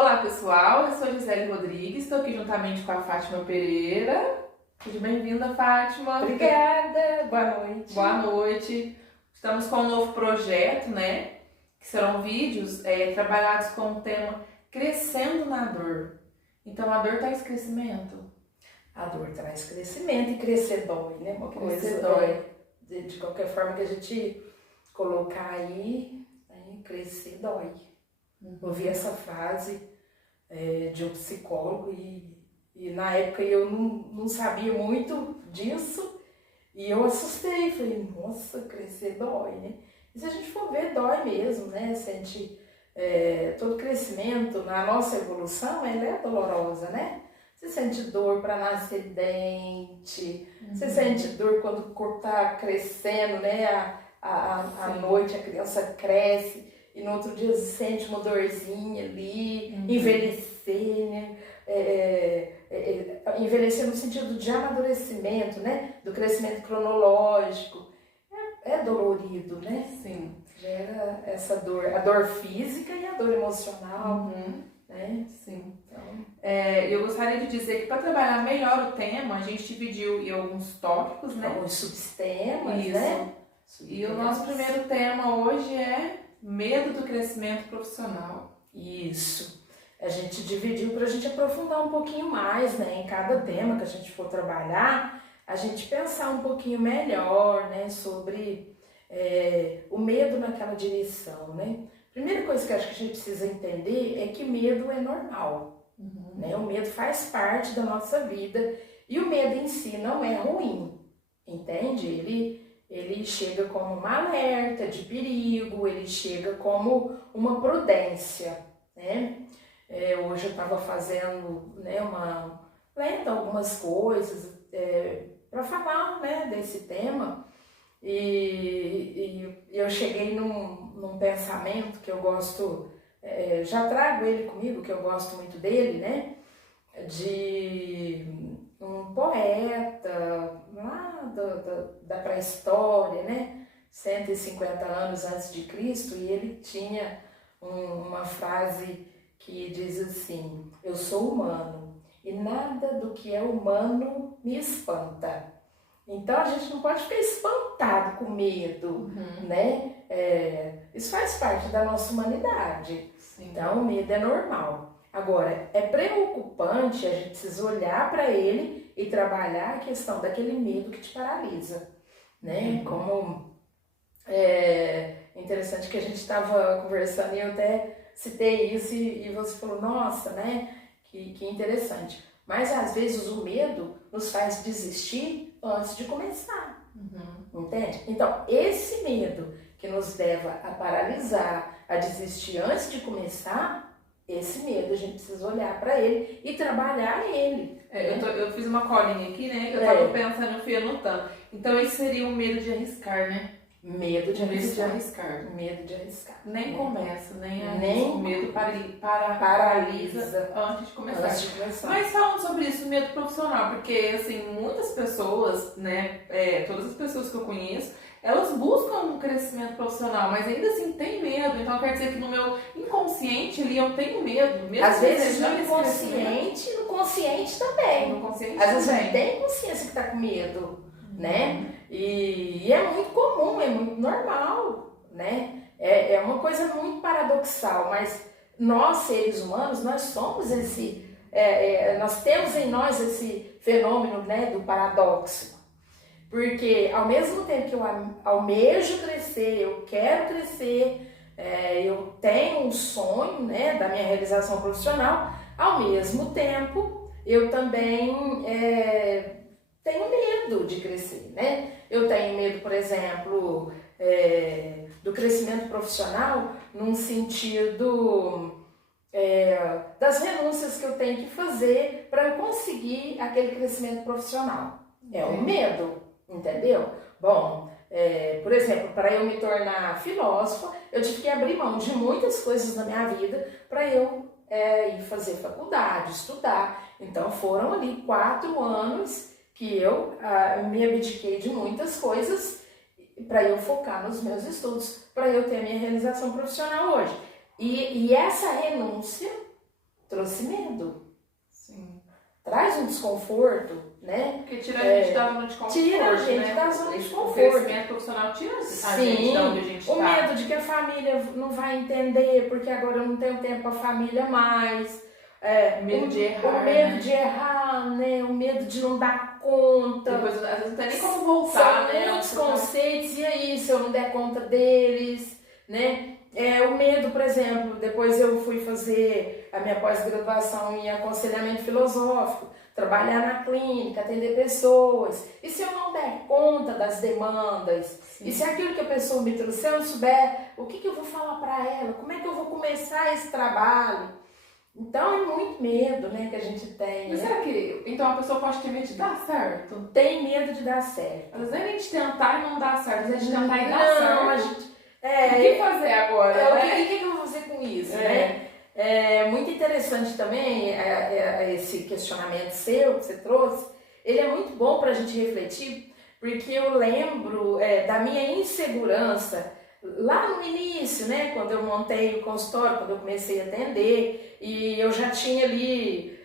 Olá pessoal, eu sou a Gisele Rodrigues, estou aqui juntamente com a Fátima Pereira. Seja bem-vinda, Fátima. Obrigada, boa noite. Boa noite. Estamos com um novo projeto, né? Que serão vídeos trabalhados com o tema Crescendo na Dor. Então a dor traz crescimento? A dor traz crescimento e crescer dói, né? Uma Crescer coisa dói. De qualquer forma que a gente colocar aí, crescer dói. Ouvi essa frase de um psicólogo e na época eu não sabia muito disso e eu assustei, falei, nossa, crescer dói, né? E se a gente for ver, dói mesmo, né? Todo crescimento na nossa evolução, ela é dolorosa, né? Você sente dor para nascer dente, você sente dor quando o corpo tá crescendo, né? À noite a criança cresce e no outro dia você sente uma dorzinha ali, envelhecer, né? Envelhecer no sentido de amadurecimento, né? Do crescimento cronológico. É dolorido, né? Sim. Gera essa dor, a dor física e a dor emocional, né? Sim. Então, eu gostaria de dizer que para trabalhar melhor o tema, a gente dividiu em alguns tópicos, né? alguns subsistemas, Isso. né? E o nosso primeiro tema hoje é medo do crescimento profissional. Isso. A gente dividiu para a gente aprofundar um pouquinho mais, né? Em cada tema que a gente for trabalhar, a gente pensar um pouquinho melhor, né? Sobre o medo naquela direção, né? Primeira coisa que eu acho que a gente precisa entender é que medo é normal, né? O medo faz parte da nossa vida e o medo em si não é ruim, entende? Ele chega como um alerta de perigo, ele chega como uma prudência, né? Hoje eu estava fazendo, né, lendo algumas coisas para falar, né, desse tema e eu cheguei num pensamento que eu gosto, já trago ele comigo, que eu gosto muito dele, né, de um poeta lá da pré-história, né, 150 anos antes de Cristo, e ele tinha uma frase que diz assim: eu sou humano e nada do que é humano me espanta. Então a gente não pode ficar espantado com medo, né? Isso faz parte da nossa humanidade. Sim. Então o medo é normal. Agora, é preocupante, a gente precisa olhar para ele e trabalhar a questão daquele medo que te paralisa, né? Como é interessante que a gente estava conversando e eu até citei isso e você falou, nossa, né? Que interessante. Mas às vezes o medo nos faz desistir antes de começar, entende? Então, esse medo que nos leva a paralisar, a desistir antes de começar, esse medo a gente precisa olhar para ele e trabalhar ele. Eu fiz uma colinha aqui, né? Eu tava pensando, eu fui anotando. Então esse seria o medo de arriscar, né? Medo de arriscar. Medo de arriscar. Nem né? começa, nem Nem o medo paralisa antes de começar. Mas falando sobre isso, medo profissional, porque assim, muitas pessoas, né, todas as pessoas que eu conheço, elas buscam um crescimento profissional, mas ainda assim tem medo. Então quer dizer que no meu inconsciente ali eu tenho medo. Mesmo às vezes no inconsciente, no consciente também. No consciente às vezes também. não tem consciência que tá com medo, né? E é muito comum, é muito normal, né? É uma coisa muito paradoxal, mas nós seres humanos, nós somos nós temos em nós esse fenômeno, né, do paradoxo. Porque ao mesmo tempo que eu almejo crescer, eu quero crescer, eu tenho um sonho, né, da minha realização profissional, ao mesmo tempo eu também tenho medo de crescer, né? Eu tenho medo, por exemplo, do crescimento profissional num sentido das renúncias que eu tenho que fazer para eu conseguir aquele crescimento profissional. É um medo, entendeu? Bom, por exemplo, para eu me tornar filósofa, eu tive que abrir mão de muitas coisas na minha vida para eu ir fazer faculdade, estudar. Então foram ali 4 anos que eu me abdiquei de muitas coisas para eu focar nos meus estudos, para eu ter a minha realização profissional hoje. E essa renúncia trouxe medo. Sim. Traz um desconforto, né? Porque tira a gente da zona de conforto. Tira a gente né? da zona de conforto. O crescimento profissional tira a gente da onde a gente o tá. medo de que a família não vai entender, porque agora eu não tenho tempo para a família mais. O medo de errar. O medo de errar, né? O medo de não dar conta. Depois, às vezes não tem nem como voltar, São né? muitos conceitos, e aí, se eu não der conta deles, né? O medo, por exemplo, depois eu fui fazer a minha pós-graduação em aconselhamento filosófico, trabalhar na clínica, atender pessoas. E se eu não der conta das demandas? Sim. E se aquilo que a pessoa me trouxe, se eu não souber, o que eu vou falar para ela? Como é que eu vou começar esse trabalho? Então é muito medo, né, que a gente tem. Mas será que então a pessoa pode ter medo de dar certo? Tem medo de dar certo. Às vezes a gente tentar e não dar certo, às vezes a gente tentar e dar certo. A gente, o que fazer agora? O que eu vou fazer com isso, né? É muito interessante também esse questionamento seu que você trouxe. Ele é muito bom para a gente refletir, porque eu lembro da minha insegurança lá no início, né? Quando eu montei o consultório, quando eu comecei a atender, e eu já tinha ali,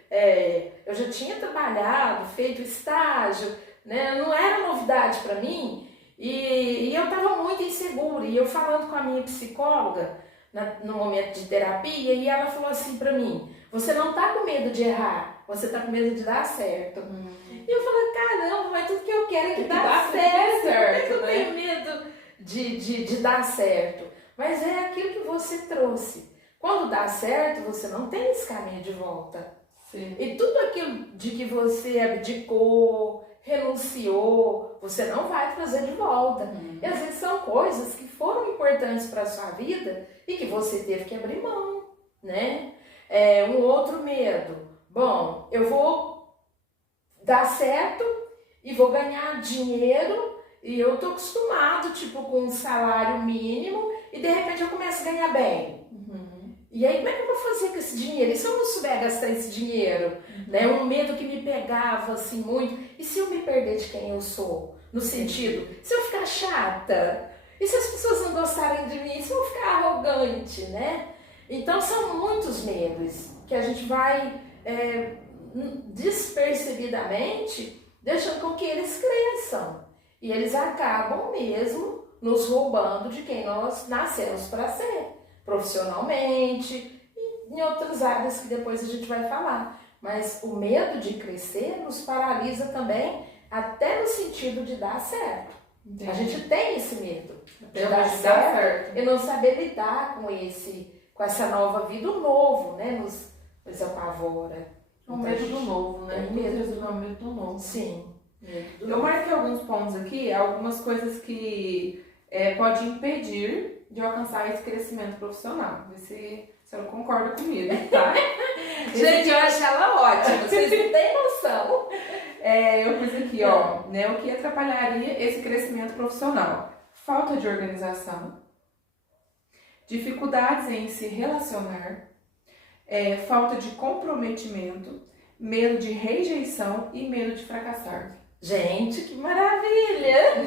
eu já tinha trabalhado, feito estágio, né? Não era novidade para mim, e eu estava muito insegura, e eu falando com a minha psicóloga no momento de terapia, e ela falou assim para mim: você não tá com medo de errar, você tá com medo de dar certo. E eu falei: caramba, mas tudo que eu quero é que dá certo, por que eu tenho medo de dar certo? Mas é aquilo que você trouxe. Quando dá certo, você não tem esse caminho de volta. Sim. E tudo aquilo de que você abdicou, renunciou, você não vai trazer de volta. E às vezes são coisas que foram importantes para a sua vida e que você teve que abrir mão, né? Um outro medo. Bom, eu vou dar certo e vou ganhar dinheiro e eu tô acostumado, tipo, com um salário mínimo e de repente eu começo a ganhar bem. E aí, como é que eu vou fazer com esse dinheiro? E se eu não souber gastar esse dinheiro? Né? Um medo que me pegava, assim, muito. E se eu me perder de quem eu sou? No sentido, se eu ficar chata? E se as pessoas não gostarem de mim? Se eu ficar arrogante, né? Então, são muitos medos que a gente vai despercebidamente deixando com que eles cresçam. E eles acabam mesmo nos roubando de quem nós nascemos para ser. Profissionalmente e em outras áreas que depois a gente vai falar. Mas o medo de crescer nos paralisa também, até no sentido de dar certo. Entendi. A gente tem esse medo de dar certo e não saber lidar com essa nova vida, o novo, né? Nos apavora. O medo do novo, né? O medo do novo. Sim. Eu marquei alguns pontos aqui, algumas coisas que pode impedir de alcançar esse crescimento profissional. Vê se você não concorda comigo, tá? Gente, eu acho ela ótima, vocês não têm noção. Eu pus aqui, ó, né, o que atrapalharia esse crescimento profissional? Falta de organização, dificuldades em se relacionar, falta de comprometimento, medo de rejeição e medo de fracassar. Gente, que maravilha!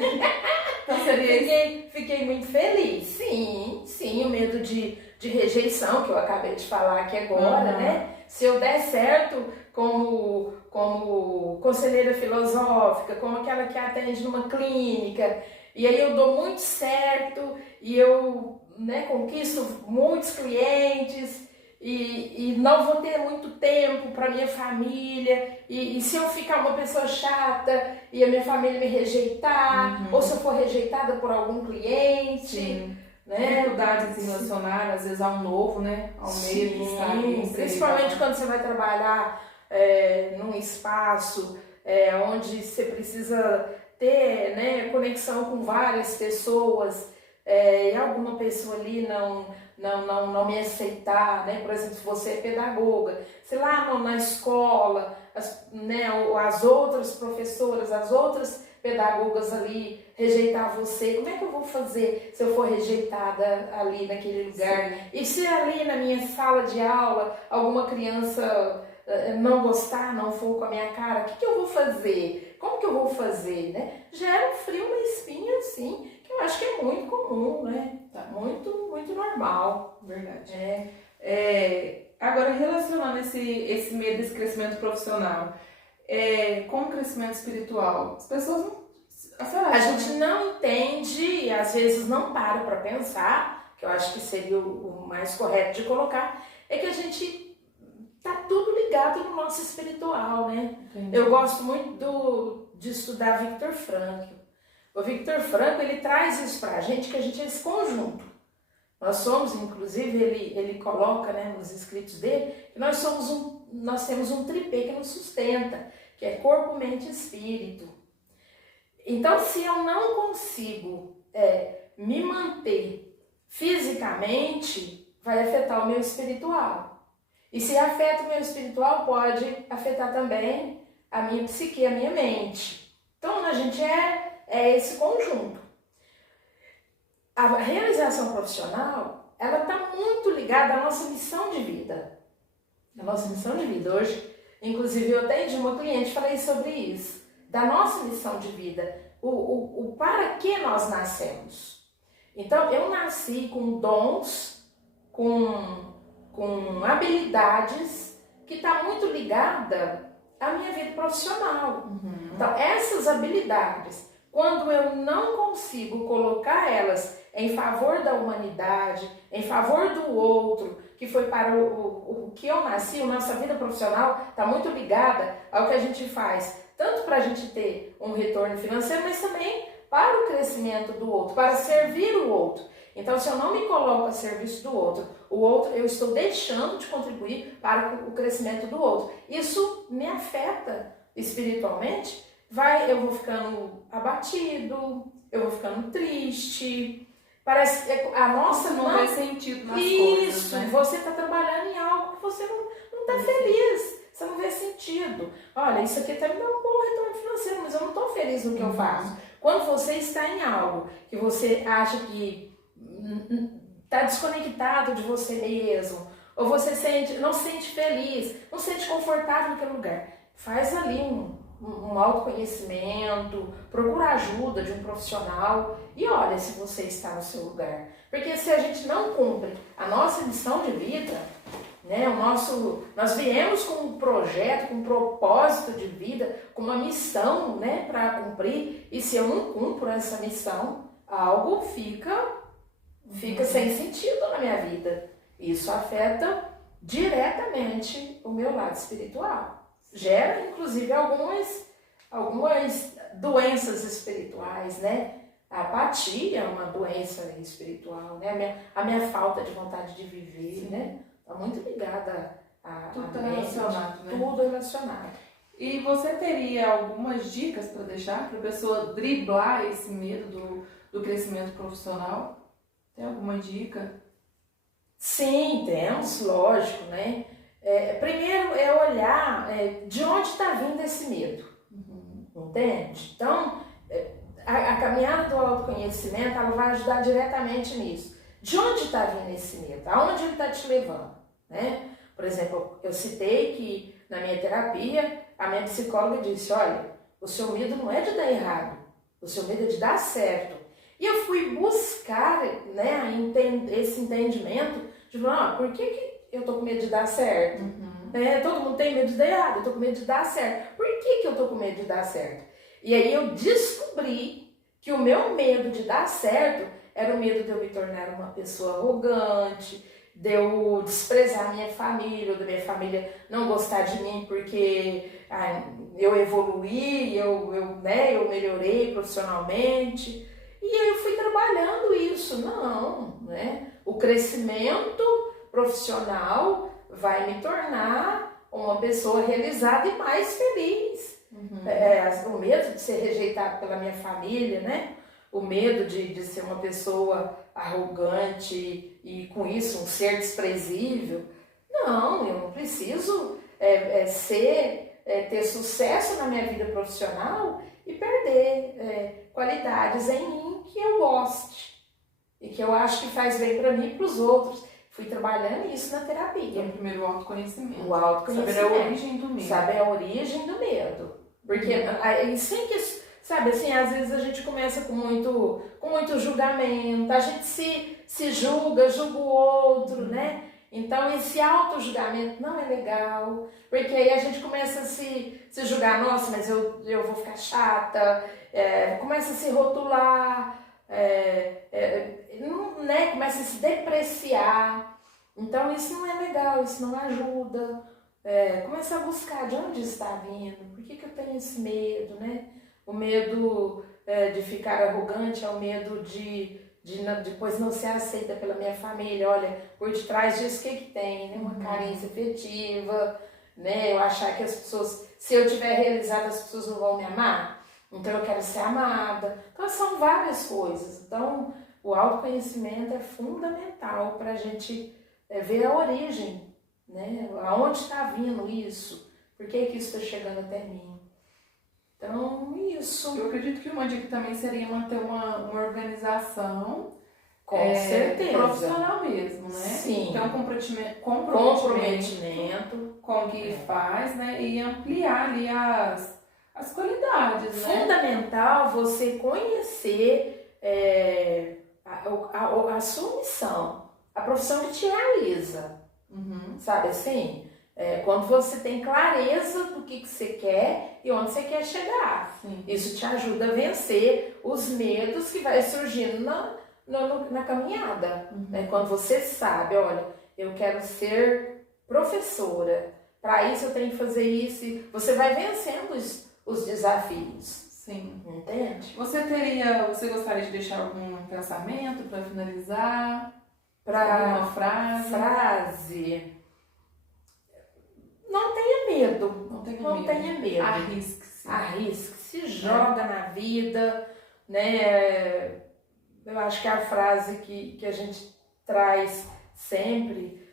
Então seria Fiquei muito feliz. Sim, o medo de rejeição, que eu acabei de falar aqui agora, né? Se eu der certo como conselheira filosófica, como aquela que atende numa clínica, e aí eu dou muito certo, e eu, né, conquisto muitos clientes, e não vou ter muito tempo para minha família, e se eu ficar uma pessoa chata e a minha família me rejeitar, ou se eu for rejeitada por algum cliente. Sim. Né? Dificuldade de se relacionar, às vezes, ao novo, né? Ao meio que está ali. Principalmente quando você vai trabalhar num espaço onde você precisa ter, né, conexão com várias pessoas, e alguma pessoa ali não me aceitar, né? Por exemplo, se você é pedagoga, sei lá, na escola, as outras professoras, as outras pedagogas ali rejeitar você, como é que eu vou fazer se eu for rejeitada ali naquele lugar? Sim. E se ali na minha sala de aula alguma criança não gostar, não for com a minha cara, o que eu vou fazer? Como que eu vou fazer, né? Gera um frio na espinha, assim, que eu acho que é muito comum, né? Tá muito, muito normal. Verdade. Agora, relacionando esse medo, esse crescimento profissional com o crescimento espiritual, as pessoas não... A gente não entende e às vezes não para pensar, que eu acho que seria o mais correto de colocar, é que a gente tá tudo ligado no nosso espiritual, né? Entendi. Eu gosto muito de estudar Viktor Frankl. O Viktor Frankl, ele traz isso pra gente, que a gente é esse conjunto. Nós somos, inclusive, ele coloca, né, nos escritos dele, que nós temos um tripé que nos sustenta, que é corpo, mente e espírito. Então, se eu não consigo me manter fisicamente, vai afetar o meu espiritual. E se afeta o meu espiritual, pode afetar também a minha psique, a minha mente. Então, a gente é esse conjunto. A realização profissional, ela está muito ligada à nossa missão de vida. A nossa missão de vida. Hoje, inclusive, eu atendi uma cliente e falei sobre isso. Da nossa missão de vida. O para que nós nascemos. Então, eu nasci com dons, com habilidades que está muito ligada à minha vida profissional. Uhum. Então, essas habilidades, quando eu não consigo colocar elas em favor da humanidade, em favor do outro, que foi para o que eu nasci, a nossa vida profissional está muito ligada ao que a gente faz, tanto para a gente ter um retorno financeiro, mas também para o crescimento do outro, para servir o outro. Então, se eu não me coloco a serviço do outro, eu estou deixando de contribuir para o crescimento do outro. Isso me afeta espiritualmente, eu vou ficando abatido, eu vou ficando triste. Parece que a nossa não vê sentido nas coisas. Isso, né? Você está trabalhando em algo que você não está feliz, você não vê sentido. Olha, isso aqui até me dá um bom retorno financeiro, mas eu não estou feliz no que eu faço. Quando você está em algo que você acha que está desconectado de você mesmo, ou você não se sente feliz, não se sente confortável naquele lugar, faz ali um autoconhecimento, procura ajuda de um profissional e olha se você está no seu lugar. Porque se a gente não cumpre a nossa missão de vida, né, nós viemos com um projeto, com um propósito de vida, com uma missão, né, para cumprir, e se eu não cumpro essa missão, algo fica sem sentido na minha vida. Isso afeta diretamente o meu lado espiritual. Gera, inclusive, algumas doenças espirituais, né? A apatia é uma doença espiritual, né? A minha falta de vontade de viver, sim, né? Está muito ligada a tudo relacionado, né? Tudo relacionado. E você teria algumas dicas para deixar para a pessoa driblar esse medo do crescimento profissional? Tem alguma dica? Sim, temos, lógico, né? Primeiro é olhar de onde está vindo esse medo, entende? Então, a caminhada do autoconhecimento, ela vai ajudar diretamente nisso. De onde está vindo esse medo? Aonde ele está te levando, né? Por exemplo, eu citei que na minha terapia, a minha psicóloga disse, olha, o seu medo não é de dar errado, o seu medo é de dar certo. E eu fui buscar, né, esse entendimento de falar, por que eu tô com medo de dar certo? Todo mundo tem medo de dar errado, eu tô com medo de dar certo. Por que eu tô com medo de dar certo? E aí eu descobri que o meu medo de dar certo era o medo de eu me tornar uma pessoa arrogante, de eu desprezar a minha família, ou da minha família não gostar de mim porque eu evoluí, eu melhorei profissionalmente. E aí eu fui trabalhando isso. Não, né? O crescimento profissional vai me tornar uma pessoa realizada e mais feliz. O medo de ser rejeitado pela minha família, né? O medo de ser uma pessoa arrogante e com isso um ser desprezível. Não, eu não preciso ter sucesso na minha vida profissional e perder qualidades em mim que eu goste e que eu acho que faz bem para mim e para os outros. Fui trabalhando isso na terapia. Então, primeiro o autoconhecimento. O autoconhecimento. Saber a origem do medo. Saber a origem do medo. Porque sem que, sabe, assim, às vezes a gente começa com muito julgamento, a gente se julga o outro, né? Então esse auto-julgamento não é legal, porque aí a gente começa a se julgar, nossa, mas eu vou ficar chata, começa a se rotular, não, né? Começa a se depreciar. Então isso não é legal, isso não ajuda. Começa a buscar de onde está vindo, por que eu tenho esse medo, né? O medo de ficar arrogante é o medo de depois não ser aceita pela minha família. Olha, por detrás disso o que tem, né? Uma carência afetiva, né? Eu achar que as pessoas, se eu tiver realizado, as pessoas não vão me amar, então eu quero ser amada. Então são várias coisas. Então o autoconhecimento é fundamental para a gente ver a origem, né? Aonde está vindo isso, por que isso está chegando até mim. Então, isso. Eu acredito que uma dica também seria manter uma organização com certeza profissional mesmo, né? Sim. Ter um comprometimento com o que faz, né? E ampliar ali as qualidades, né? Fundamental você conhecer a sua missão, a profissão que te realiza, sabe assim? Quando você tem clareza do que você quer e onde você quer chegar. Sim. Isso te ajuda a vencer os medos que vai surgindo na caminhada. Né? Quando você sabe, olha, eu quero ser professora, para isso eu tenho que fazer isso. Você vai vencendo os desafios. Sim. Entende? Você gostaria de deixar algum pensamento para finalizar? Uma frase? Não tenha medo. Não tenha medo. Arrisque-se, joga na vida, né? Eu acho que a frase que a gente traz sempre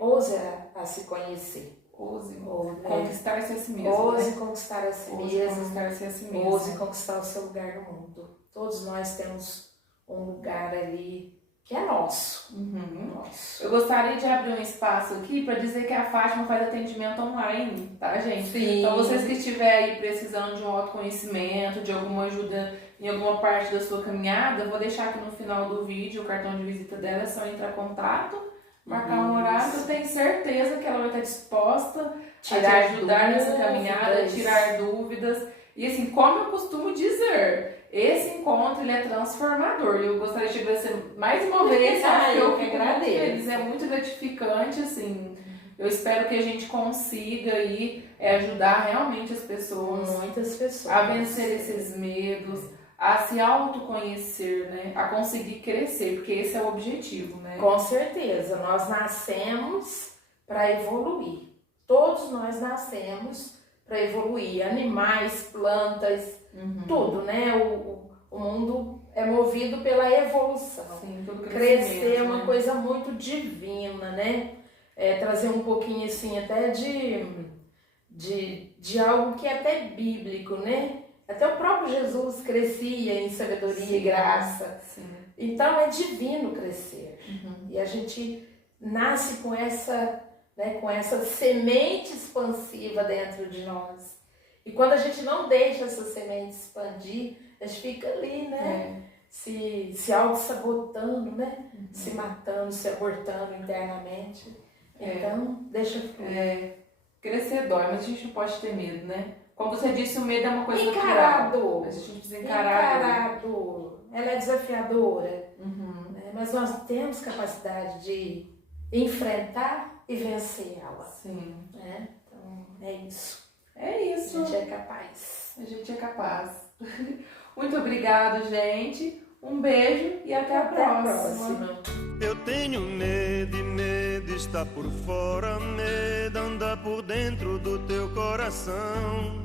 ouse a se conhecer. Ouse conquistar-se a si mesmo. Ouse conquistar a si mesmo. Ouse conquistar o seu lugar no mundo. Todos nós temos um lugar ali que é nosso. Nosso. Eu gostaria de abrir um espaço aqui para dizer que a Fátima faz atendimento online, tá, gente? Sim. Então, vocês que estiverem aí precisando de um autoconhecimento, de alguma ajuda em alguma parte da sua caminhada, eu vou deixar aqui no final do vídeo o cartão de visita dela, é só entrar em contato, marcar um horário. Eu tenho certeza que ela vai estar disposta a te ajudar nessa caminhada, tirar dúvidas. E assim, como eu costumo dizer, esse encontro ele é transformador. Eu gostaria de agradecer mais uma vez. Eu que agradeço. É muito gratificante, assim. Eu espero que a gente consiga aí ajudar realmente as pessoas, muitas pessoas, a vencer esses medos, a se autoconhecer, né? A conseguir crescer, porque esse é o objetivo, né? Com certeza, nós nascemos para evoluir. Todos nós nascemos para evoluir, animais, plantas, tudo, né? O mundo é movido pela evolução. Sim, crescer é uma coisa muito divina, né? Trazer um pouquinho assim até de algo que é até bíblico, né? Até o próprio Jesus crescia em sabedoria e graça. Sim. Então é divino crescer. E a gente nasce com essa semente expansiva dentro de nós. E quando a gente não deixa essa semente expandir, a gente fica ali, né? Se auto-sabotando, né? Se matando, se abortando internamente. Então, deixa fluir. Crescer dói, mas a gente não pode ter medo, né? Como você disse, o medo é uma coisa encarado. natural. A gente precisa encarar. Encarado. Ela é desafiadora. Né? Mas nós temos capacidade de enfrentar e vencer ela. Sim. Né? Então, é isso. É isso. A gente é capaz. A gente é capaz. Muito obrigado, gente. Um beijo e até a próxima. Eu tenho medo e medo está por fora, medo anda por dentro do teu coração.